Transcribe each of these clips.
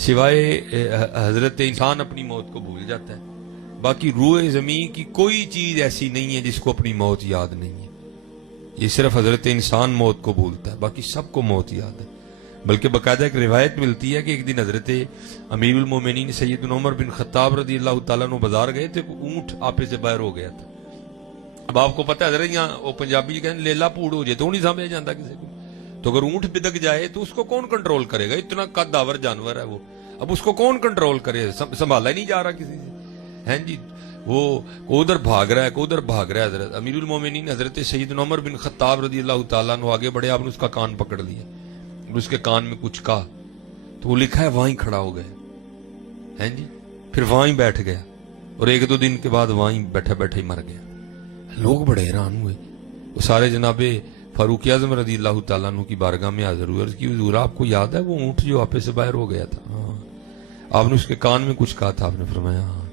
سوائے حضرت انسان اپنی موت کو بھول جاتا ہے، باقی روح زمین کی کوئی چیز ایسی نہیں ہے جس کو اپنی موت یاد نہیں ہے. یہ صرف حضرت انسان موت کو بھولتا ہے، باقی سب کو موت یاد ہے. بلکہ باقاعدہ ایک روایت ملتی ہے کہ ایک دن حضرت امیر المومنین سیدنا عمر بن خطاب رضی اللہ تعالیٰ عنہ بازار گئے تھے، اونٹ آپے سے باہر ہو گیا تھا. اب آپ کو پتہ ہے حضرت یہاں وہ پنجابی کہتے ہیں لیلا پھوڑ ہو جائے تو نہیں سمجھ جاتا کسی کو. تو اگر اونٹ بدک جائے تو اس کو کون کنٹرول کرے گا؟ اتنا قد آور جانور ہے وہ، اب اس کو کون کنٹرول کرے؟ سنبھالا ہی نہیں جا رہا کسی سے، ہیں جی. وہ ادھر بھاگ رہا ہے، ادھر بھاگ رہا ہے. حضرت امیر المومنین حضرت سیدنا عمر بن خطاب رضی اللہ تعالیٰ عنہ آگے بڑھے، آپ نے اس کا کان پکڑ لیا اور اس کے کان میں کچھ کہا تو وہ لکھا ہے وہیں کھڑا ہو گیا، ہیں جی. پھر وہیں بیٹھ گیا اور ایک دو دن کے بعد وہیں بیٹھے بیٹھے ہی مر گیا. لوگ بڑے حیران ہوئے. وہ سارے جناب فاروق اعظم رضی اللہ تعالیٰ عنہ کی بارگاہ میں حاضر ہوئے. عرض کی حضور آپ کو یاد ہے وہ اونٹ جو آپے سے باہر ہو گیا تھا؟ ہاں. آپ نے اس کے کان میں کچھ کہا تھا؟ آپ نے فرمایا ہاں.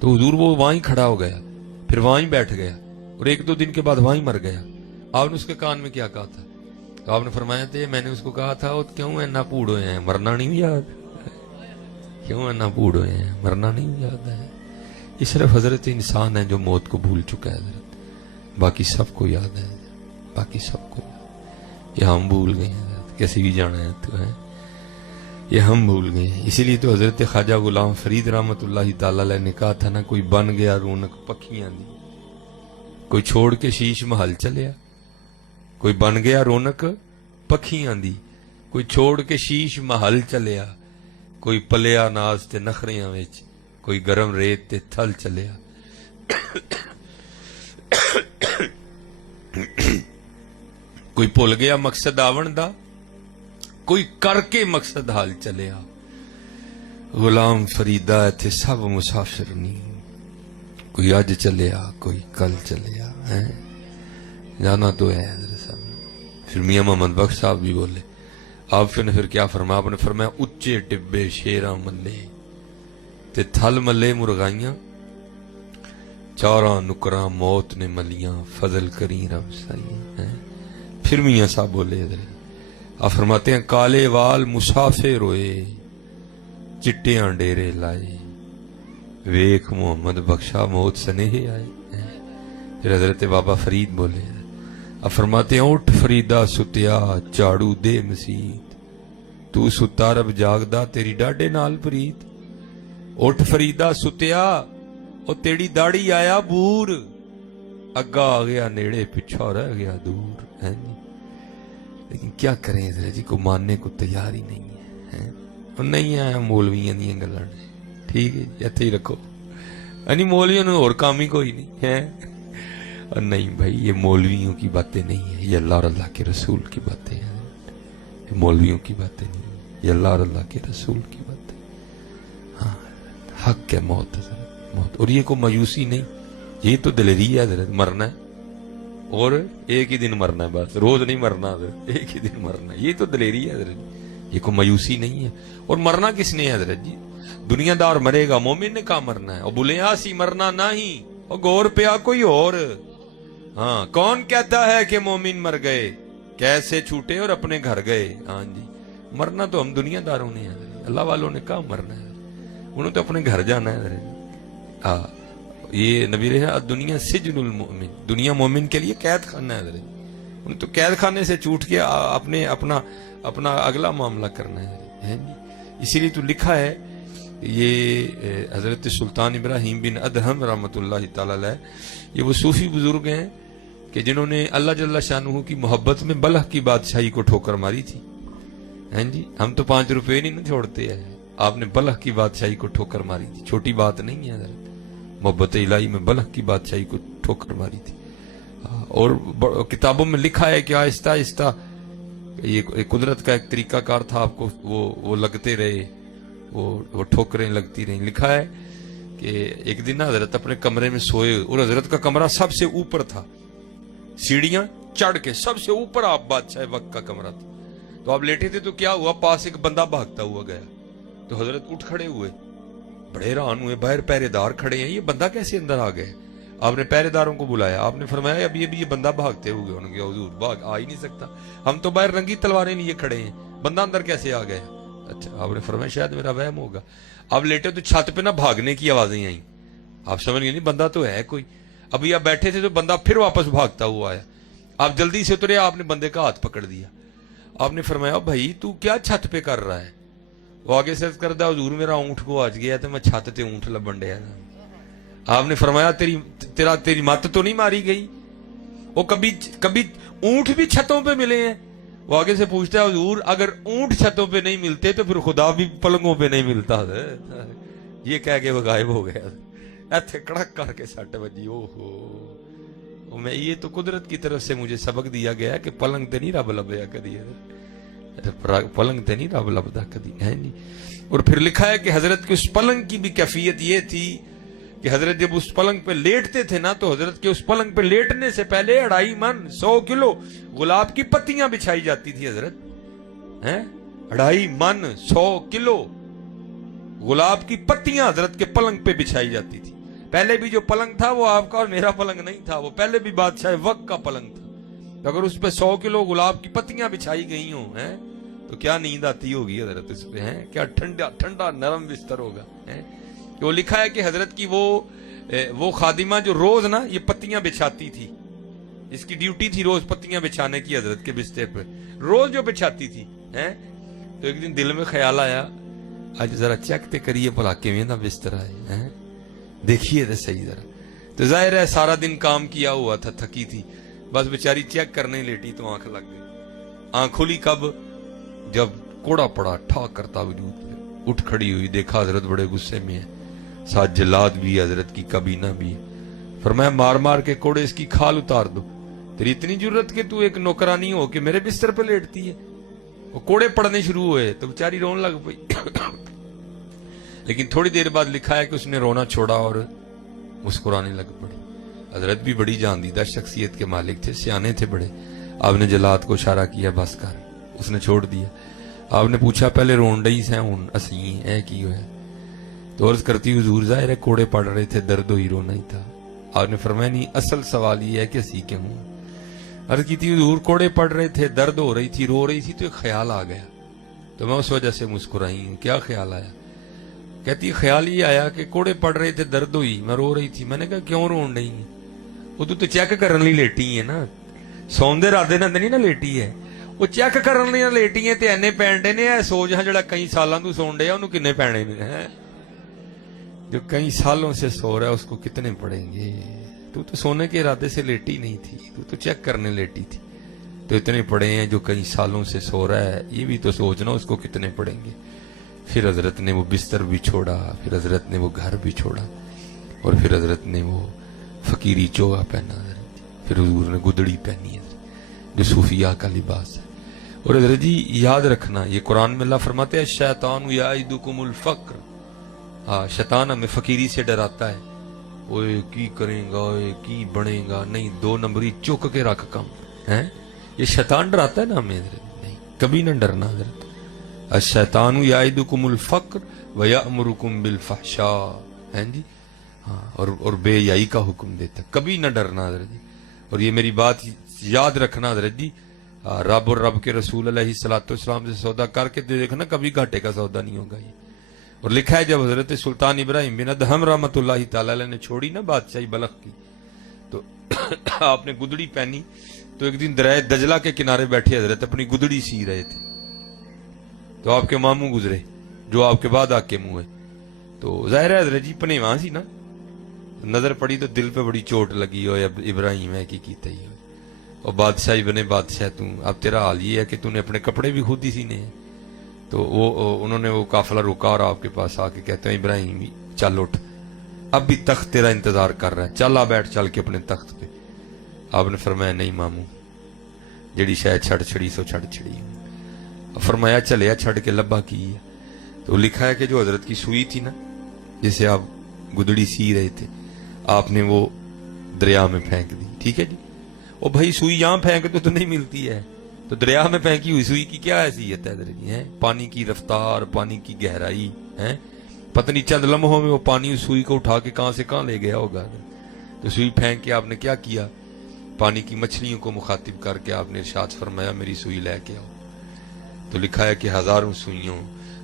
تو حضور وہ وہیں کھڑا ہو گیا، پھر وہیں بیٹھ گیا اور ایک دو دن کے بعد وہیں مر گیا. آپ نے اس کے کان میں کیا کہا تھا؟ تو آپ نے فرمایا تھے میں نے اس کو کہا تھا کیوں اینا پوڑ ہوئے ہیں، مرنا نہیں یاد؟ کیوں اینا پوڑ ہوئے ہیں، مرنا نہیں یاد ہے؟ یہ صرف حضرت انسان ہے جو موت کو بھول چکا ہے حضرت، باقی سب کو یاد ہے، باقی سب کو یاد. یہ ہم بھول گئے ہیں حضرت، کیسے بھی جانا ہے تو ہے، یہ ہم بھول گئے ہیں. اسی لیے تو حضرت خواجہ غلام فرید رحمت اللہ تعالی علیہ نے کہا تھا نا، کوئی بن گیا رونق پکھیاں دی، کوئی چھوڑ کے شیش محل چلیا. کوئی بن گیا رونق پکھیاں دی، کوئی چھوڑ کے شیش محل چلیا. کوئی پلیا ناز تے نخریاں وچ، کوئی گرم ریت تے تھل چلیا. کوئی بھول گیا مقصد آون دا، کوئی کر کے مقصد حال چلیا. غلام فریدہ ایتھے سب مسافر نہیں، کوئی اج چلیا کوئی کل چلیا. جانا تو ہے حضرت صاحب. پھر میاں محمد بخش صاحب بھی بولے. آپ نے پھر کیا فرمایا؟ آپ نے فرمایا اچے ٹبے شیراں ملے تے تھل ملے مرغائیاں، چاراں نکراں موت نے ملیاں، فضل کری رب سائیاں. پھر میاں صاحب بولے حضرت، آپ فرماتے ہیں کالے وال مسافر روئے، چٹیاں ڈیرے لائے، ویکھ محمد بخشا موت سنیہ آئے. پھر حضرت بابا فرید بولے، آپ فرماتے ہیں اٹھ فریدہ ستیا چاڑو دے مسیت، تو ستا رب جاگدا تیری ڈاڈے نال پریت. اٹھ فریدہ ستیا او تیری داڑی آیا بور، اگا آ گیا نیڑے پچھا رہ گیا دور. ہے جی. لیکن کیا کریں حضرت جی، کو ماننے کو تیار ہی نہیں ہے. نہیں آیا مولویاں دیاں گلاں، ٹھیک ہے جی ایتھے ہی رکھو. یعنی مولویوں نے اور کام ہی کوئی نہیں ہے. اور نہیں بھائی، یہ مولویوں کی باتیں نہیں ہیں، یہ اللہ اور اللہ کے رسول کی باتیں ہیں. یہ مولویوں کی باتیں نہیں ہیں، یہ اللہ اور اللہ کے رسول کی باتیں. ہاں حق ہے موت حضرت، موت. اور یہ کوئی مایوسی نہیں، یہ تو دلیری ہے حضرت. مرنا ہے اور ایک ہی دن مرنا ہے، بس روز نہیں مرنا حضرت، ایک ہی دن مرنا ہے. یہ تو دلیری ہے حضرت، یہ کوئی مایوسی نہیں ہے. اور مرنا کس نے ہے حضرت جی؟ دنیا دار مرے گا، مومن نے کہا مرنا ہے. اور بلیا سی مرنا نہیں، اور گور پیا کوئی اور. ہاں کون کہتا ہے کہ مومن مر گئے، کیسے چھوٹے اور اپنے گھر گئے. ہاں جی مرنا تو ہم دنیا داروں نے ہے، اللہ والوں نے کہا مرنا ہے، انہوں تو اپنے گھر جانا ہے. ہاں یہ نبی رہا دنیا سجن المؤمن، دنیا مومن کے لیے قید خانہ ہے حضرت. انہیں تو قید خانے سے چھوٹ کے اپنے اپنا اگلا معاملہ کرنا ہے. اسی لیے تو لکھا ہے یہ حضرت سلطان ابراہیم بن ادہم رحمۃ اللہ تعالی علیہ، یہ وہ صوفی بزرگ ہیں کہ جنہوں نے اللہ جل شانہ کی محبت میں بلخ کی بادشاہی کو ٹھوکر ماری تھی. ہیں جی ہم تو 5 روپے نہیں چھوڑتے ہیں، آپ نے بلخ کی بادشاہی کو ٹھوکر ماری تھی. چھوٹی بات نہیں ہے حضرت، محبت الہی میں بلخ کی بادشاہی کو ٹھوکر ماری تھی. اور کتابوں میں لکھا ہے کہ آہستہ آہستہ یہ قدرت کا ایک طریقہ کار تھا، آپ کو وہ لگتے رہے، وہ ٹھوکریں لگتی رہیں. لکھا ہے کہ ایک دن حضرت اپنے کمرے میں سوئے اور حضرت کا کمرہ سب سے اوپر تھا، سیڑھیاں چڑھ کے سب سے اوپر آپ بادشاہ وقت کا کمرہ تھا. تو آپ لیٹے تھے تو کیا ہوا، پاس ایک بندہ بھاگتا ہوا گیا. تو حضرت اٹھ کھڑے ہوئے، بڑے حیران ہوئے، باہر پہرے دار کھڑے ہیں، یہ بندہ کیسے اندر آ گئے؟ آپ نے پہرے داروں کو بلایا، آپ نے فرمایا ابھی یہ بندہ بھاگتے ہوئے. انہوں نے کہا حضور بھاگ آ ہی نہیں سکتا، ہم تو باہر رنگی تلواریں لیے کھڑے ہیں، بندہ اندر کیسے آ گیا؟ اچھا آپ نے فرمایا شاید میرا وہم ہوگا. اب لیٹے تو چھت پہ نا بھاگنے کی آوازیں آئیں. آپ سمجھ گئے نہیں بندہ تو ہے کوئی. ابھی آپ بیٹھے تھے تو بندہ پھر واپس بھاگتا ہوا آیا. آپ جلدی سے اترے, آپ نے بندے کا ہاتھ پکڑ دیا. آپ نے فرمایا بھائی تو کیا چھت پہ کر رہا ہے؟ وہ آگے سے کردہ حضور میرا اونٹ کو آج گیا تو میں چھت تے اونٹ لبن ڈیا. آپ نے فرمایا تیری مت تو نہیں ماری گئی؟ وہ کبھی اونٹ بھی چھتوں پہ ملے ہیں؟ وہ آگے سے پوچھتا ہے حضور اگر اونٹ چھتوں پہ نہیں ملتے تو پھر خدا بھی پلنگوں پہ نہیں ملتا. یہ کہہ کے وہ غائب ہو گیا. ایتھے کڑک کر کے سٹ بجی. او ہو میں یہ تو قدرت کی طرف سے مجھے سبق دیا گیا کہ پلنگ تے نہیں رب لبیا کدی, پلنگ تے نہیں رب لبدا کدی ہے نہیں. اور پھر لکھا ہے کہ حضرت کی اس پلنگ کی بھی کیفیت یہ تھی کہ حضرت جب اس پلنگ پہ لیٹتے تھے نا تو حضرت کے اس پلنگ پہ لیٹنے سے پہلے 2.5 من 100 کلو گلاب کی پتیاں بچھائی جاتی تھی حضرت. 2.5 من 100 کلو گلاب کی پتیاں حضرت کے پلنگ پہ بچھائی جاتی تھی. پہلے بھی جو پلنگ تھا وہ آپ کا اور میرا پلنگ نہیں تھا, وہ پہلے بھی بادشاہ وقت کا پلنگ تھا. اگر اس پہ 100 کلو گلاب کی پتیاں بچھائی گئی ہوں تو کیا نیند آتی ہوگی حضرت اس پہ, کیا ٹھنڈا نرم بستر ہوگا. وہ لکھا ہے کہ حضرت کی وہ خادمہ جو روز نا یہ پتیاں بچھاتی تھی, اس کی ڈیوٹی تھی روز پتیاں بچھانے کی حضرت کے بستر پہ, روز جو بچھاتی تھی. تو ایک دن دل میں خیال آیا آج ذرا چیک تے کریے بھلا کیویں دا بستر ہے, دیکھیے تو صحیح ذرا. تو ظاہر ہے سارا دن کام کیا ہوا تھا, تھکی تھی, بس بیچاری چیک کرنے لیٹی تو آنکھ لگ گئی. آنکھ کھلی کب؟ جب کوڑا پڑا ٹھاک کرتا وجود پہ اٹھ کھڑی ہوئی, دیکھا حضرت بڑے غصے میں ہے, ساتھ جلاد بھی حضرت کی کابینہ بھی. فرمایا مار مار کے کوڑے اس کی کھال اتار دو, تیری اتنی جرت کہ تو ایک نوکرانی ہو کہ میرے بستر پہ لیٹتی ہے. وہ کوڑے پڑنے شروع ہوئے تو بیچاری رون لگ پئی. لیکن تھوڑی دیر بعد لکھا ہے کہ اس نے رونا چھوڑا اور مسکرانے لگ پڑی. حضرت بھی بڑی جاندیدہ شخصیت کے مالک تھے, سیانے تھے بڑے. آپ نے جلاد کو اشارہ کیا بس کر, اس نے چھوڑ دیا. آپ نے پوچھا پہلے رون ڈئی سے ہوں اسی ہے کی ہوئے؟ تو عرض کرتی حضور ظاہر ہے کوڑے پڑ رہے تھے, درد ہی رونا ہی تھا. آپ نے فرمایا نہیں اصل سوال یہ ہے کہ اسی کے ہوں. عرض کی تھی حضور کوڑے پڑ رہے تھے, درد ہو رہی تھی, رو رہی تھی, تو ایک خیال آ گیا تو میں اس وجہ سے مسکرائی ہوں. کیا خیال آیا؟ کہتی خیال یہ آیا کہ کوڑے پڑ رہے تھے, درد ہوئی, میں رو رہی تھی. میں نے کہا کیوں رون رہی ہیں؟ وہ تو چیک کرنے لی لیٹی ہے نا, سوندے رادے نہ نہیں نا لیٹی ہے, وہ چیک کرنے لی لیٹی ہے. تے اینے پینڈے نے سوچ ہاں جڑا کئی سالاں تو سون ڈیا انہوں کنے پینے نے, جو کئی سالوں سے سو رہا ہے اس کو کتنے پڑیں گے. تو سونے کے ارادے سے لیٹی نہیں تھی, تو چیک کرنے لیٹی تھی. تو اتنے پڑے ہیں جو کئی سالوں سے سو رہا ہے, یہ بھی تو سوچنا اس کو کتنے پڑیں گے. پھر حضرت نے وہ بستر بھی چھوڑا, پھر حضرت نے وہ گھر بھی چھوڑا, اور پھر حضرت نے وہ فقیری چوگا پہنا, پھر حضور نے گدڑی پہنی ہے جو صوفیاء کا لباس ہے. اور حضرت جی یاد رکھنا, یہ قرآن میں اللہ فرماتے ہیں شیطان یعدکم الفقر, شیطان ہمیں فقیری سے ڈراتا ہے. اوے کی کریں گا, اوے کی بنے گا, نہیں 2 نمبری چک کے رکھ کم ہے. یہ شیطان ڈراتا ہے نا ہمیں, نہیں کبھی نہ ڈرنا حضرت. الشیطان یعدکم الفقر ویأمرکم بالفحشاء, ہیں جی ہاں, اور بے حیائی کا حکم دیتا, کبھی نہ ڈرنا حضرت جی. اور یہ میری بات یاد رکھنا حضرت جی, رب اور رب کے رسول علیہ الصلوۃ والسلام سے سودا کر کے دیکھنا, کبھی گھاٹے کا سودا نہیں ہوگا یہ. اور لکھا ہے جب حضرت سلطان ابراہیم بن ادہم رحمۃ اللہ تعالی علیہ نے چھوڑی نا بادشاہی بلخ کی, تو آپ نے گدڑی پہنی. تو ایک دن دریائے دجلہ کے کنارے بیٹھے حضرت اپنی گدڑی سی رہے تھے, تو آپ کے ماموں گزرے جو آپ کے بعد آ کے منہ ہے. تو ظاہر ہے حضرت جی پنیواں سی نا, نظر پڑی تو دل پہ بڑی چوٹ لگی. ہو ابراہیم ہے کی کیتا ہی, اور بادشاہی بنے بادشاہ تم, اب تیرا حال یہ ہے کہ تم نے اپنے کپڑے بھی خود ہی سینے ہیں. تو انہوں نے وہ قافلہ رکا اور آپ کے پاس آ کے کہتے ہیں ابراہیم چل اٹھ, اب بھی تخت تیرا انتظار کر رہا ہے, چل آ بیٹھ چل کے اپنے تخت پہ. آپ نے فرمایا نہیں ماموں, جڑی شاید چھڑ چھڑی سو چھڑ چھڑی. فرمایا چلیا چھڑ کے لبا کی ہے. تو لکھا ہے کہ جو حضرت کی سوئی تھی نا جسے آپ گدڑی سی رہے تھے, آپ نے وہ دریا میں پھینک دی. ٹھیک ہے جی, وہ بھائی سوئی یہاں پھینک تو نہیں ملتی ہے, تو دریا میں پھینکی ہوئی سوئی کی کیا حیثیت ہے حضرت جی, پانی کی رفتار, پانی کی گہرائی ہے, پتہ نہیں چند لمحوں میں وہ پانی اس سوئی کو اٹھا کے کہاں سے کہاں لے گیا ہوگا. تو سوئی پھینک کے آپ نے کیا کیا, پانی کی مچھلیوں کو مخاطب کر کے آپ نے ارشاد فرمایا میری سوئی لے کے آؤ. تو لکھا ہے کہ ہزاروں سوئیوں,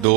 2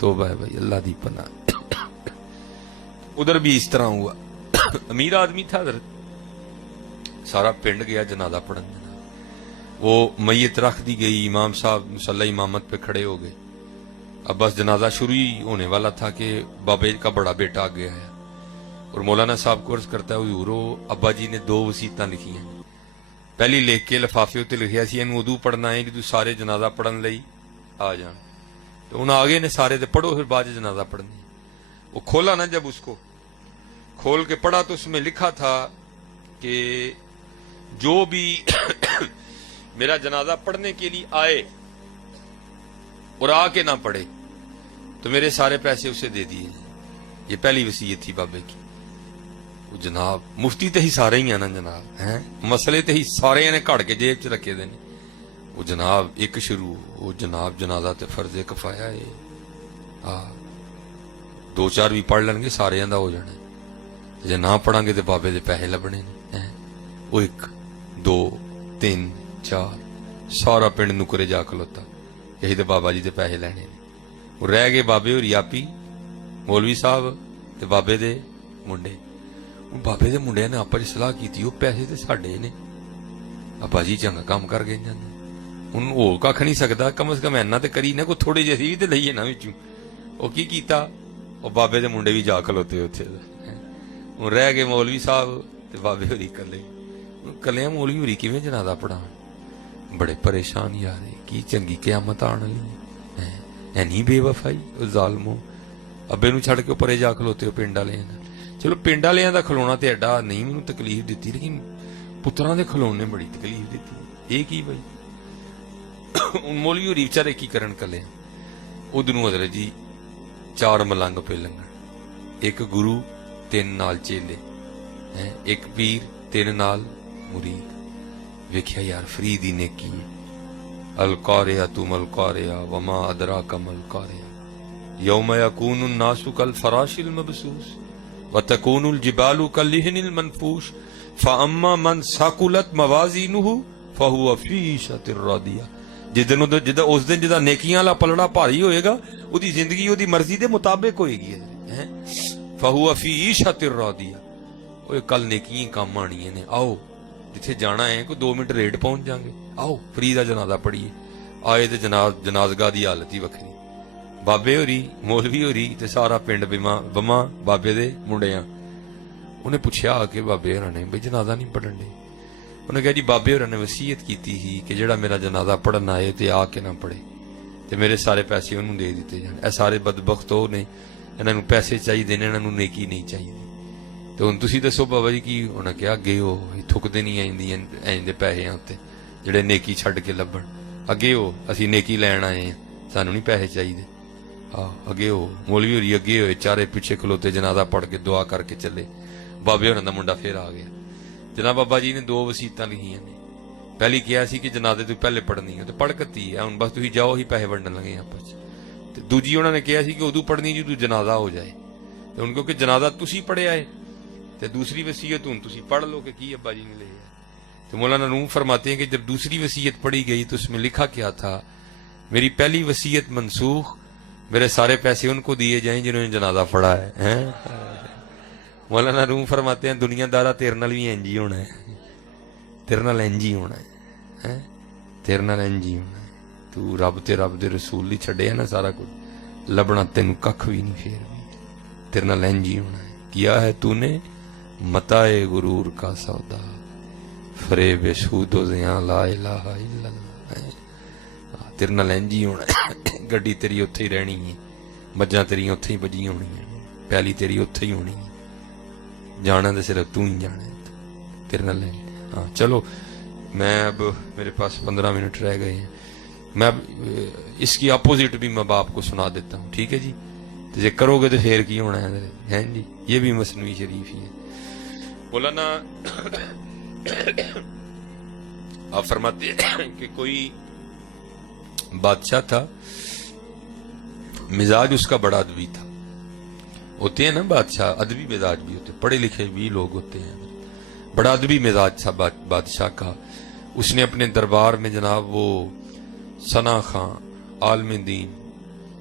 توبہ ہے بھائی، اللہ دی پناہ۔ ادھر بھی اس طرح ہوا، امیر آدمی تھا حضرت، سارا پنڈ گیا جنازہ پڑھنے، وہ میت رکھ دی گئی، امام صاحب مصلی امامت پہ کھڑے ہو گئے، اب بس جنازہ شروع ہی ہونے والا تھا کہ بابے کا بڑا بیٹا آ گیا ہے، اور مولانا صاحب کو عرض کرتا ہے حضور ابا جی نے 2 وصیتاں لکھی ہیں، پہلی لکھ کے لفافے اتنے لکھیا سی اینو ادو پڑھنا ہے کہ تو سارے جنازہ پڑھن لئی آ جان، تو انہوں آگے نے سارے دے پڑھو پھر بعد جنازہ پڑھنی۔ وہ کھولا نا جب اس کو کھول کے پڑھا تو اس میں لکھا تھا کہ جو بھی میرا جنازہ پڑھنے کے لیے آئے اور آ کے نہ پڑھے تو میرے سارے پیسے اسے دے دیے۔ یہ پہلی وصیت تھی بابے کی۔ وہ جناب مفتی تے ہی سارے ہی ہیں نا جناب، ہیں مسئلے تے ہی سارے نے کھڑ کے جیب چ رکھے دے نے۔ وہ جناب ایک شروع، وہ جناب جنازہ تے فرض کفایہ ہے، 2-4 بھی پڑھ لیں گے سارے دا ہو جانا، جے نہ پڑھاں گے تے بابے دے پیسے لبنے نے۔ وہ 1 2 3 4 سارا پنڈ نکرے جا کھلوتا، یہی تے بابا جی دے پیسے لینے نے۔ وہ رہ گئے بابے اور یاپی مولوی صاحب تے بابے دے منڈے۔ بابے دے منڈے نے آپس سلاح کی تھی، وہ پیسے تے ساڈے نے، ابا جی چنگا کام کر گئے جانے، ہن ہو کھ نہیں سکدا، کم از کم اینا تے کری نہ کوئی تھوڑے جے سی تے لئیے نا وچوں۔ وہ کی کیتا، وہ بابے دے منڈے بھی جا کھلوتے اوتھے، ہن رہ گئے مولوی صاحب تے بابے ہوری کلے۔ کلیاں مولوی ہوری کیویں جنازہ پڑھان، بڑے پریشان یار، کی چنگی قیامت آن والی ہے، اینی بے وفائی او ظالمو، ابے نو چھڑ کے پرے جا کھلوتے ہو پنڈ والے۔ چلو پنڈ والے دا کھلونا تے ایڈا نہیں مینوں تکلیف دیتی، لیکن پتراں دے کھلونے بڑی تکلیف دیتی۔ یہ کی بھائی، ان مولوی ہوری بیچارے کی کرن کلے، ادھروں حضرت جی 4 ملنگ پہ لنگن، 1 گرو 3 نال چیلے، 1 پیر 3 نال مرید۔ ویکھیا یار فرید ہی نیکی ہے۔ القارعۃ ما القارعۃ وما ادراک ما القارعۃ یوم یکون الناس کالفراش المبثوث وتکون الجبال کالعہن المنفوش فاما من ثقلت موازینہ فہو فی عیشۃ راضیہ۔ جدن اس دن جدا نیکیاں والا پلڑا بھاری ہوئے گا، اودی زندگی اودی مرضی دے مطابق ہوئے گی، فہو فی عیشۃ راضیہ۔ اوے کل نیکیاں کام آنی نے، آؤ جتھے جانا ہے کوئی 2 منٹ ریٹ پہنچ جائیں گے، آؤ فری دا جنازہ پڑھیے۔ آئے تے جنازگاہ دی حالت ہی وکھری، بابے ہوری مولوی ہوری تے سارا پنڈ بما بابے دے منڈیاں۔ انہیں پوچھا آ کے بابے ہوراں نے بھئی جنازہ نہیں پڑھن دے؟ انہیں کہا جی بابے ہوراں نے وصیت کیتی ہی کہ جڑا میرا جنازہ پڑھن آئے تے آ کے نہ پڑھے تے میرے سارے پیسے انہوں دے دیتے جان۔ اے سارے بدبخت ہو نے، انہاں نوں پیسے چاہیے نے، انہاں نوں نیکی نہیں چاہیے۔ تو ہن تسی دسو بابا جی کی انہاں کہا اگے ہو، تھکدے نہیں این دے پیسے تے جڑے نیکی چھڈ کے لبن، اگے ہو اسی نیکی لین آئے ہیں، سانوں نہیں پیسے چاہیے۔ اگے ہو مولوی ہوری اگے ہوئے، چارے پیچھے کھلوتے جنازہ پڑھ کے دعا کر کے چلے۔ بابے ہوراں دا منڈا پھر آ گیا۔ جناب بابا جی نے 2 وصیتاں لکھیاں نے، پہلی کیا سی کہ جنازے تو پہلے پڑھنی ہے تو پڑھ کتی ہے، ہن بس تسی جاؤ ہی پیسے ونڈن لگے آپس۔ تے دوجی انہوں نے کیا سی کہ ادو پڑھنی جی تو جنازہ ہو جائے، تے ان کو کہ جنازہ تسی پڑھے آئے تے دوسری وصیت ہن تسی پڑھ لو کہ کی ابا جی نے لے ہے۔ تو مولانا روم فرماتے ہیں کہ جب دوسری وصیت پڑھی گئی تو اس میں لکھا کیا تھا، میری پہلی وصیت منسوخ، میرے سارے پیسے ان کو دیے جائیں جنہوں نے جنازہ پڑھا ہے۔ مولانا روم فرماتے ہیں دنیا دارا تیرے نال بھی انج ہی ہونا ہے، تیرے نال انج ہی ہونا ہے، تیرے نال انج ہی ہونا ہے۔ تو رب تے رب دے رسول لی چھڈے ہے نا سارا کچھ، لبنا تینوں ککھ بھی نہیں، پھر بھی تیرے نال انج ہی ہونا ہے۔ کیا ہے تو نے متاع غرور کا سودا، فریب سود و زیاں لا الہ الا اللہ۔ تیرے نال انج ہی ہونا ہے، گڈی تیری اوتھے ہی رہنی ہے، مجھاں تیری اوتھے ہی بجیاں ہونی ہیں، پیالی تیری اوتھے ہی ہونی ہے، جانا تو صرف تو ہی جانا ہے تیرے نال۔ ہاں چلو میں اب میرے پاس 15 منٹ رہ گئے ہیں، میں اب اس کی اپوزٹ بھی میں باپ کو سنا دیتا ہوں، ٹھیک ہے جی؟ تو یہ کرو گے تو پھر کی ہونا ہے جی؟ یہ بھی مثنوی شریف ہی ہے۔ مولانا آپ فرماتے ہیں کہ کوئی بادشاہ تھا، مزاج اس کا بڑا ادبی تھا۔ ہوتے ہیں نا بادشاہ ادبی مزاج بھی ہوتے، پڑھے لکھے بھی لوگ ہوتے ہیں، بڑا ادبی مزاج تھا بادشاہ کا۔ اس نے اپنے دربار میں جناب وہ ثنا خان عالم دین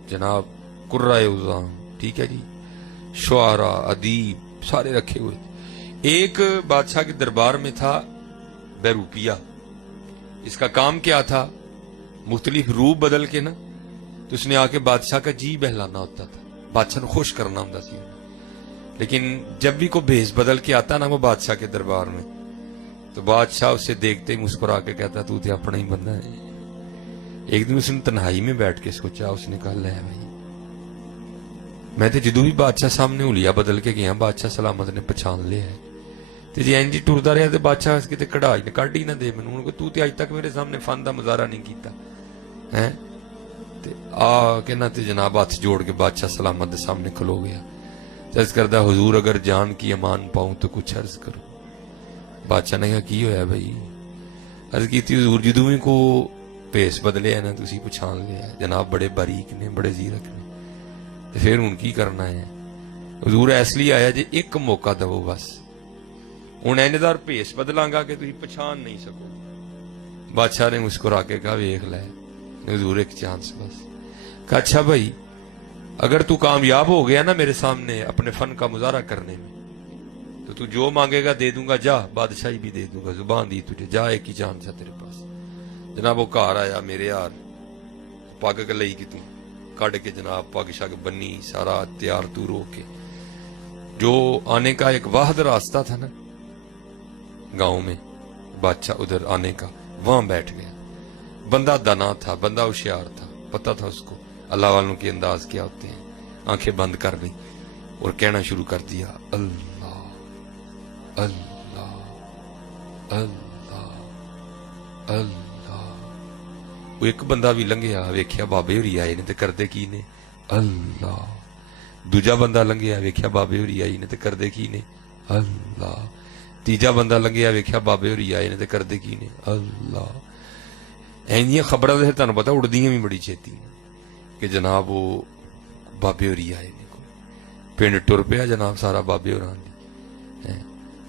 جناب قرائے عظام، ٹھیک ہے جی، شعراء، ادیب سارے رکھے ہوئے تھے۔ ایک بادشاہ کے دربار میں تھا بیروپیہ، اس کا کام کیا تھا، مختلف روپ بدل کے نا تو اس نے آ کے بادشاہ کا جی بہلانا ہوتا تھا، بادشاہ کو خوش کرنا ہوتا سی، لیکن جب بھی کوئی بھیس بدل کے آتا نا وہ بادشاہ کے دربار میں تو بادشاہ اسے دیکھتے ہی مسکرا کے کہتا تو تے اپنا ہی بندہ ہے۔ ایک دن اس نے تنہائی میں بیٹھ کے سوچا، اس نے کہا لے بھائی میں تے جدوں بھی بادشاہ سامنے ہولیا بدل کے گیا بادشاہ سلامت نے پہچان لیا ہے، تے جی اینج ٹردا رہا تے بادشاہ کتے کڑھائی نے کڈ ہی نہ دے مینوں، تو تے اج تک میرے سامنے فن دا مظاہرہ نہیں کیتا ہے، تے آ کے نہ تے جناب ہاتھ جوڑ کے بادشاہ سلامت دے سامنے کھلو گیا، عرض کردہ حضور اگر جان کی امان پاؤں تو کچھ عرض کرو۔ بادشاہ نے کہا کی ہویا بھائی؟ عرض کی تھی حضور جدوں بھی کو پیس بدلے ہے نا تسی پچھان لیا، جناب بڑے باریک نے، بڑے زیرک نے، تو پھر ہن کی کرنا ہے؟ حضور اس لیے آیا جی ایک موقع دو بس، ہن ایندار پیس بدلاں گا کہ تسی پچھان نہیں سکو۔ بادشاہ نے مسکرا کے کہا ویکھ لے حضور ایک چانس بس۔ کہا اچھا بھائی اگر تو کامیاب ہو گیا نا میرے سامنے اپنے فن کا مظاہرہ کرنے میں تو تو جو مانگے گا دے دوں گا، جا بادشاہی بھی دے دوں گا، زبان دی تجھے، جا ایک ہی چانس ہے تیرے پاس۔ جناب وہ گھر آیا میرے یار، پگ لئی کی تو کڈ کے جناب پگ شگ بنی، سارا تیار تور ہو کے جو آنے کا ایک واحد راستہ تھا نا گاؤں میں بادشاہ ادھر آنے کا، وہاں بیٹھ گیا۔ بندہ دانا تھا، بندہ ہوشیار تھا، پتہ تھا اس کو اللہ والوں کے انداز کیا ہوتے ہیں۔ آنکھیں بند کر لی اور کہنا شروع کر دیا اللہ اللہ اللہ اللہ۔ وہ ایک بندہ بھی لنگیا، ویکھیا بابے ہوری آئے نے تے کردے کی نے اللہ۔ دوجا بندہ لنگیا، ویکھیا بابے ہوری آئی نے تے کردے کی نے اللہ۔ تیجا بندہ لنگیا، ویکھیا بابے ہوری آئے نے تے کردے کی نے اللہ۔ اینجیاں خبراں تے تانوں پتہ اڑدیاں بھی بڑی چھیتی کہ جناب وہ بابے ہوری آئے نے، پنڈ ٹر پیا جناب سارا بابے ہوراں دی۔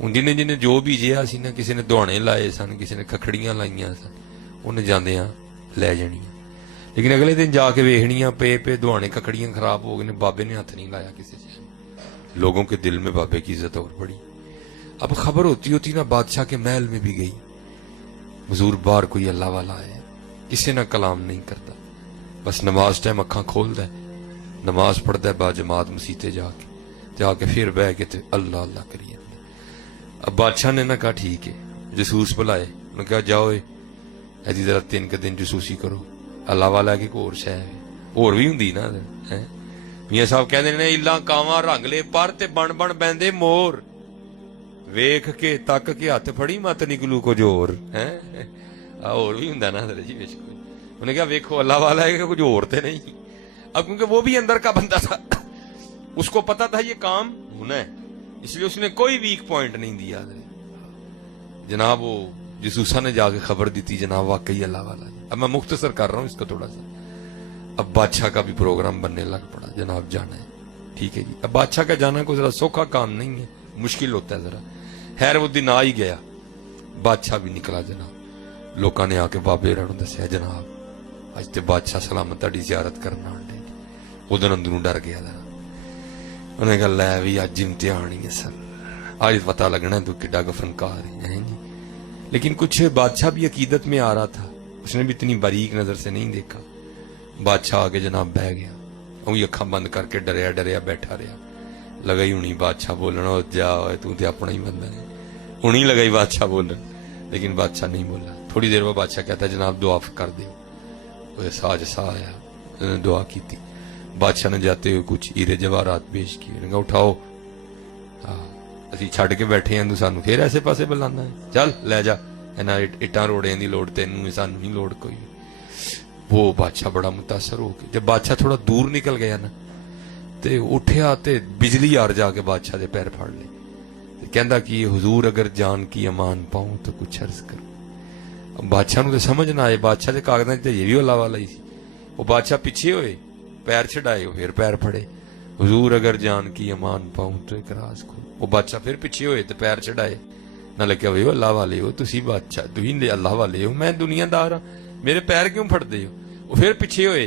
ہن جنہیں جنہیں جو بھی جیا سی نا، کسی نے دہانے لائے سن، کسی نے ککھڑیاں لائیاں سن، انہیں جاندیاں لے جانیاں، لیکن اگلے دن جا کے ویکھنیاں پے دہانے ککڑیاں خراب ہو گئے، بابے نے ہاتھ نہیں لایا کسی چیز۔ لوگوں کے دل میں بابے کی عزت اور بڑی۔ اب خبر ہوتی ہوتی نا بادشاہ کے محل میں بھی گئی، حضور باہر کوئی اللہ والا ہے، کسی نہ کلام نہیں کرتا، بس نماز ٹائم اکھاں کھولدا ہے، نماز پڑھتا ہے با جماعت مسیتے جا کے پھر بہ کے تے اللہ اللہ کری جاندا۔ اب بادشاہ نے نہ کہا ٹھیک ہے، جسوس بلائے، انہوں نے کہا جاؤ ایجی ذرا 3 دن جسوسی کرو، اللہ والا کی کوئی اور شے ہے، اور بھی ہوندی نا۔ میاں صاحب کہندے نے الا کاواں رنگ لے پر تے بن بن بیندے مور، ویکھ کے تک کے ہاتھ پھڑی مت نکلو کچھ اور ہے، اور بھی ہوندا نا جی وچ کوئی۔ انہوں نے کہا ویکھو اللہ والا ہے کہ کچھ اور تے نہیں۔ اب کیونکہ وہ بھی اندر کا بندہ تھا، اس کو پتا تھا یہ کام ہونا ہے، اس لیے اس نے کوئی ویک پوائنٹ نہیں دیا۔ جناب وہ جسوسا نے جا کے خبر دی تھی جناب واقعی اللہ والا ہے۔ اب میں مختصر کر رہا ہوں اس کا تھوڑا سا۔ اب بادشاہ کا بھی پروگرام بننے لگ پڑا، جناب جانا ہے، ٹھیک ہے جی۔ اب بادشاہ کا جانا کوئی ذرا سوکھا کام نہیں ہے، مشکل ہوتا ہے ذرا۔ خیر وہ دن آ ہی گیا، بادشاہ بھی نکلا جناب۔ لوکاں نے آ کے بابے ہوراں نوں دسیا جناب اج تے بادشاہ سلامت تہاڈی زیارت کرنا آنڈے۔ وہ دن اندروں ڈر گیا ذرا، انہیں کہا لے بھی اج امتحان ہی ہے سر، آج پتہ لگنا تو کڈا کا فنکار ہے جی۔ لیکن کچھ بادشاہ بھی عقیدت میں آ رہا تھا، اس نے بھی اتنی باریک نظر سے نہیں دیکھا۔ بادشاہ آگے جناب بہ گیا، وہی اکھاں بند کر کے ڈریا ڈریا بیٹھا رہا۔ لگائی ہونی بادشاہ بولنا جا تو تے اپنا ہی بندہ ہے، ہونی لگائی بادشاہ بولن، لیکن بادشاہ نہیں بولا۔ تھوڑی دیر بعد بادشاہ کہتا ہے جناب دعا کر دیو۔ وہ ساج سا آیا، دعا کی تھی۔ بادشاہ نے جاتے ہوئے کچھ ہیرے جواہرات پیش کیے، انہوں نے کہا اٹھاؤ، اسی چھڑ کے بیٹھے ہیں تو سانو پھر ایسے پاسے بلانا ہے، چل لے جا، اٹاں روڑیاں دی لوڑ تینوں، سانو نہیں لوڑ کوئی۔ وہ بادشاہ بڑا متاثر ہو گیا۔ جب بادشاہ تھوڑا دور نکل گیا نا تے اٹھیا تے بجلی آر جا کے بادشاہ دے پیر پھاڑ لے، کہندا کہ حضور اگر جان کی امان پاؤں تو کچھ عرض کرو۔ بادشاہ نو تے سمجھ نہ آئے، بادشاہ دے کاغذاں تے یہ بھی اللہ والا ہی سی۔ وہ بادشاہ پیچھے ہوئے، پیر چڑھائے، پھر پیر پھڑے، حضور اگر جان کی امان پاؤں تو ایک راز کو۔ وہ بادشاہ پھر پیچھے ہوئے تو پیر چڑھائے، نہ لگیا ہوئے اللہ والے ہو تسی، بادشاہ تھی اللہ والے ہو، میں دنیا دار ہاں، میرے پیر کیوں پھڑ دے ہو؟ وہ پھر پیچھے ہوئے،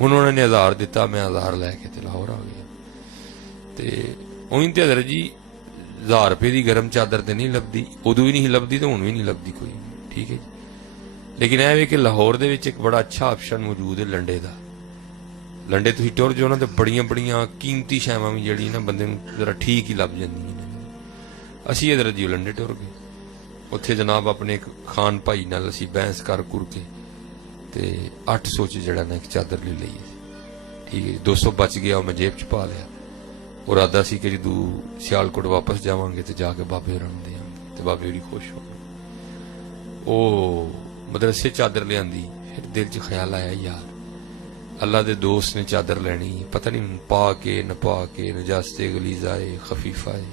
ਹੁਣ ਉਹਨਾਂ ਨੇ 1000 ਦਿੱਤਾ, ਮੈਂ 1000 ਲੈ ਕੇ ਤੇ ਲਾਹੌਰ ਆ ਗਿਆ। ਤੇ ਉਹੀ ਤੇ ਹਜ਼ਰਤ ਜੀ 1000 ਰੁਪਏ ਦੀ ਗਰਮ ਚਾਦਰ ਤੇ ਨਹੀਂ ਲੱਭਦੀ, ਉਦੋਂ ਵੀ ਨਹੀਂ ਲੱਭਦੀ ਤੇ ਹੁਣ ਵੀ ਨਹੀਂ ਲੱਭਦੀ ਕੋਈ, ਠੀਕ ਹੈ ਜੀ। ਲੇਕਿਨ ਇਹ ਵੀ ਕਿ ਲਾਹੌਰ ਦੇ ਵਿੱਚ ਇੱਕ ਬੜਾ ਅੱਛਾ ਆਪਸ਼ਨ ਮੌਜੂਦ ਹੈ ਲੰਡੇ ਦਾ। ਲੰਡੇ ਤੁਸੀਂ ਟੁਰ ਜਾਓ ਨਾ ਤੇ ਬੜੀਆਂ ਬੜੀਆਂ ਕੀਮਤੀ ਸ਼ੈਵਾਂ ਵੀ ਜਿਹੜੀ ਨਾ ਬੰਦੇ ਨੂੰ ਜ਼ਰਾ ਠੀਕ ਹੀ ਲੱਭ ਜਾਂਦੀਆਂ ਨੇ। ਅਸੀਂ ਹਜ਼ਰਤ ਜੀ ਲੰਡੇ ਟੁਰ ਗਏ, ਉੱਥੇ ਜਨਾਬ ਆਪਣੇ ਇੱਕ ਖਾਨ ਭਾਈ ਨਾਲ ਅਸੀਂ ਬਹਿਸ ਕਰ ਕੁਰ ਕੇ ਤੇ 800 ਚ ਜਿਹੜਾ ਨਾ ਇੱਕ ਚਾਦਰ ਲੈ ਲਈ, ਠੀਕ ਹੈ। 200 ਬਚ ਗਿਆ, ਉਹ ਮੈਂ ਜੇਬ ਚ ਪਾ ਲਿਆ। ਉਹ ਇਰਾਦਾ ਸੀ ਕਿ ਜਦੋਂ ਸਿਆਲਕੋਟ ਵਾਪਸ ਜਾਵਾਂਗੇ ਤੇ ਜਾ ਕੇ ਬਾਬੇ ਹੋਰਾਂ ਨੂੰ ਦੇਵਾਂਗੇ ਤੇ ਬਾਬੇ ਹੋਰੀ ਖੁਸ਼ ਹੋਣ। ਉਹ ਮਦਰਸੇ ਚਾਦਰ ਲਿਆਂਦੀ, ਫਿਰ ਦਿਲ ਚ ਖਿਆਲ ਆਇਆ ਯਾਰ ਅੱਲਾ ਦੇ ਦੋਸਤ ਨੇ ਚਾਦਰ ਲੈਣੀ, ਪਤਾ ਨਹੀਂ ਪਾ ਕੇ ਨਾ ਪਾ ਕੇ ਨਜਾਸਤੇ ਗਲੀਜ਼ਾ ਹੈ ਖਫੀਫਾ ਹੈ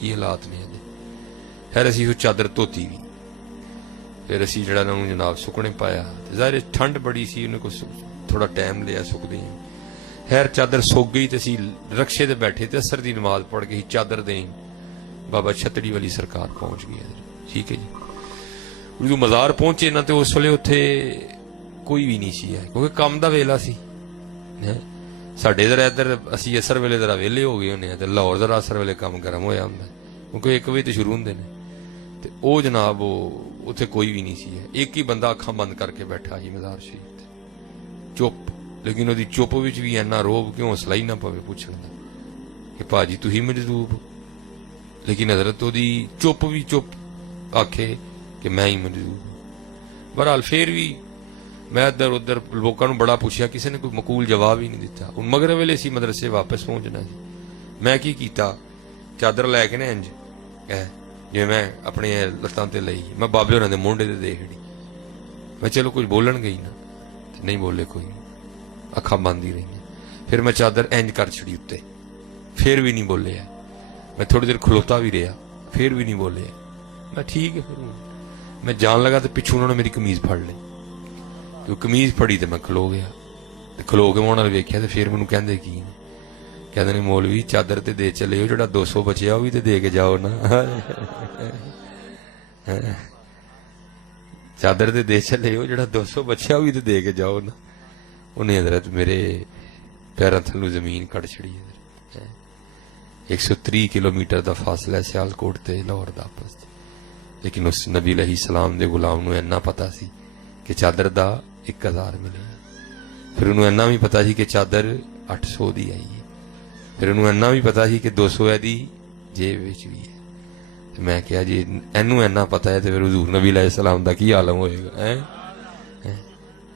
ਕੀ ਹਾਲਾਤ ਨੇ ਇਹਦੇ। ਫਿਰ ਅਸੀਂ ਉਹ ਚਾਦਰ ਧੋਤੀ ਵੀ, ਫਿਰ ਅਸੀਂ ਜਿਹੜਾ ਨਾ ਉਹਨੂੰ ਜਨਾਬ ਸੁੱਕਣੇ ਪਾਇਆ। ਜ਼ਾਹਿਰ ਠੰਡ ਬੜੀ ਸੀ, ਉਹਨੇ ਕੁਛ ਥੋੜਾ ਟਾਈਮ ਲਿਆ ਸੁੱਕਦੇ। ਖੈਰ ਚਾਦਰ ਸੁੱਕ ਗਈ ਤੇ ਅਸੀਂ ਰਕਸ਼ੇ ਤੇ ਬੈਠੇ ਤੇ ਅਸਰ ਦੀ ਨਮਾਜ਼ ਪੜ੍ਹ ਕੇ ਚਾਦਰ ਦੇਂ ਬਾਬਾ ਛਤੜੀ ਵਾਲੀ ਸਰਕਾਰ ਪਹੁੰਚ ਗਈ, ਠੀਕ ਹੈ ਜੀ। ਜਦੋਂ ਮਜ਼ਾਰ ਪਹੁੰਚੇ ਨਾ ਤੇ ਉਸ ਵੇਲੇ ਉੱਥੇ ਕੋਈ ਵੀ ਨਹੀਂ ਸੀ, ਕਿਉਂਕਿ ਕੰਮ ਦਾ ਵੇਲਾ ਸੀ। ਸਾਡੇ ਇੱਧਰ ਅਸੀਂ ਅਸਰ ਵੇਲੇ ਜ਼ਰਾ ਵਿਹਲੇ ਹੋ ਗਏ ਹੁੰਦੇ ਆ ਤੇ ਲਾਹੌਰ ਜ਼ਰਾ ਅਸਰ ਵੇਲੇ ਕੰਮ ਗਰਮ ਹੋਇਆ ਹੁੰਦਾ, ਕਿਉਂਕਿ 1 ਵਜੇ ਤੇ ਸ਼ੁਰੂ ਹੁੰਦੇ ਨੇ। ਤੇ ਉਹ ਜਨਾਬ ਉਹ ਉੱਥੇ ਕੋਈ ਵੀ ਨਹੀਂ ਸੀ, ਇੱਕ ਹੀ ਬੰਦਾ ਅੱਖਾਂ ਬੰਦ ਕਰਕੇ ਬੈਠਾ ਸੀ ਮਜ਼ਾਰ ਸ਼ਰੀਫ ਤੇ, ਚੁੱਪ। ਲੇਕਿਨ ਉਹਦੀ ਚੁੱਪ ਵਿੱਚ ਵੀ ਇੰਨਾ ਰੋਬ ਕਿ ਹੌਸਲਾ ਹੀ ਨਾ ਪਵੇ ਪੁੱਛਣ ਦਾ ਕਿ ਭਾਜੀ ਤੁਸੀਂ ਮਜਦੂਬ। ਲੇਕਿਨ ਹਜ਼ਰਤ ਉਹਦੀ ਚੁੱਪ ਵੀ ਚੁੱਪ ਆਖੇ ਕਿ ਮੈਂ ਹੀ ਮਜਦੂਬ। ਬਹਰਹਾਲ ਫੇਰ ਵੀ ਮੈਂ ਇੱਧਰ ਉੱਧਰ ਲੋਕਾਂ ਨੂੰ ਬੜਾ ਪੁੱਛਿਆ, ਕਿਸੇ ਨੇ ਕੋਈ ਮਕੂਲ ਜਵਾਬ ਹੀ ਨਹੀਂ ਦਿੱਤਾ। ਹੁਣ ਮਗਰਬ ਵੇਲੇ ਸੀ ਮਦਰਸੇ ਵਾਪਸ ਪਹੁੰਚਣਾ ਸੀ। ਮੈਂ ਕੀ ਕੀਤਾ, ਚਾਦਰ ਲੈ ਕੇ ਨਾ ਇੰਜ ਜਿਵੇਂ ਮੈਂ ਆਪਣੇ ਲੱਤਾਂ ਤੇ ਲਈ, ਮੈਂ ਬਾਬੇ ਹੋਰਾਂ ਦੇ ਮੋਢੇ ਤੇ ਦੇਖ ਲਈ। ਮੈਂ ਚਲੋ ਕੁਝ ਬੋਲਣ ਗਈ ਨਾ, ਨਹੀਂ ਬੋਲੇ ਕੋਈ, ਅੱਖਾਂ ਬੰਦ ਹੀ ਰਹੀਆਂ। ਫਿਰ ਮੈਂ ਚਾਦਰ ਇੰਜ ਕਰ ਛੜੀ ਉੱਤੇ, ਫਿਰ ਵੀ ਨਹੀਂ ਬੋਲਿਆ। ਮੈਂ ਥੋੜੀ ਦੇਰ ਖਲੋਤਾ ਵੀ ਰਿਹਾ, ਫਿਰ ਵੀ ਨਹੀਂ ਬੋਲਿਆ। ਮੈਂ ਠੀਕ ਹੈ। ਫਿਰ ਮੈਂ ਜਾਣ ਲੱਗਾ ਤੇ ਪਿੱਛੋਂ ਉਹਨਾਂ ਨੇ ਮੇਰੀ ਕਮੀਜ਼ ਫੜ ਲਈ। ਉਹ ਕਮੀਜ਼ ਫੜੀ ਤੇ ਮੈਂ ਖਲੋ ਗਿਆ, ਤੇ ਖਲੋ ਕੇ ਮੈਂ ਉਹਨਾਂ ਨੇ ਵੇਖਿਆ ਤੇ ਫਿਰ ਮੈਨੂੰ ਕਹਿੰਦੇ ਕੀ, ਕਹਿੰਦੇ ਨੇ ਮੌਲਵੀ ਚਾਦਰ ਤੇ ਦੇ ਚਲੇ ਹੋ, ਜਿਹੜਾ 200 ਬਚਿਆ ਉਹ ਵੀ ਤੇ ਦੇ ਕੇ ਜਾਓ ਨਾ। ਚਾਦਰ ਤੇ ਦੇ ਚਲੇ ਹੋ, ਜਿਹੜਾ 200 ਬਚਿਆ ਉਹ ਵੀ ਤੇ ਦੇ ਕੇ ਜਾਓ ਨਾ। ਉਹਨੇ ਹਜ਼ਰਤ ਮੇਰੇ ਪੈਰਾਂ ਥੱਲੋਂ ਜ਼ਮੀਨ ਕੱਢ ਛੜੀ। 130 ਕਿਲੋਮੀਟਰ ਦਾ ਫਾਸਲਾ ਸਿਆਲਕੋਟ ਤੇ ਲਾਹੌਰ ਦਾ ਆਪਸ ਚ। ਲੇਕਿਨ ਉਸ ਨਬੀ ਅਲੈਹਿ ਸਲਾਮ ਦੇ ਗੁਲਾਮ ਨੂੰ ਇੰਨਾ ਪਤਾ ਸੀ ਕਿ ਚਾਦਰ ਦਾ 1000 ਮਿਲੇ। ਫਿਰ ਉਹਨੂੰ ਇੰਨਾ ਵੀ ਪਤਾ ਸੀ ਕਿ ਚਾਦਰ 800 ਦੀ ਆਈ ਹੈ। ਫਿਰ ਉਹਨੂੰ ਇੰਨਾ ਵੀ ਪਤਾ ਸੀ ਕਿ 200 ਇਹਦੀ ਜੇਬ ਵਿੱਚ ਵੀ ਹੈ। ਤੇ ਮੈਂ ਕਿਹਾ ਜੀ ਇਹਨੂੰ ਇੰਨਾ ਪਤਾ ਹੈ ਤੇ ਫਿਰ ਹਜ਼ੂਰ ਨਬੀ ਅਲੈਹਿ ਸਲਾਮ ਦਾ ਕੀ ਆਲਮ ਹੋਏਗਾ।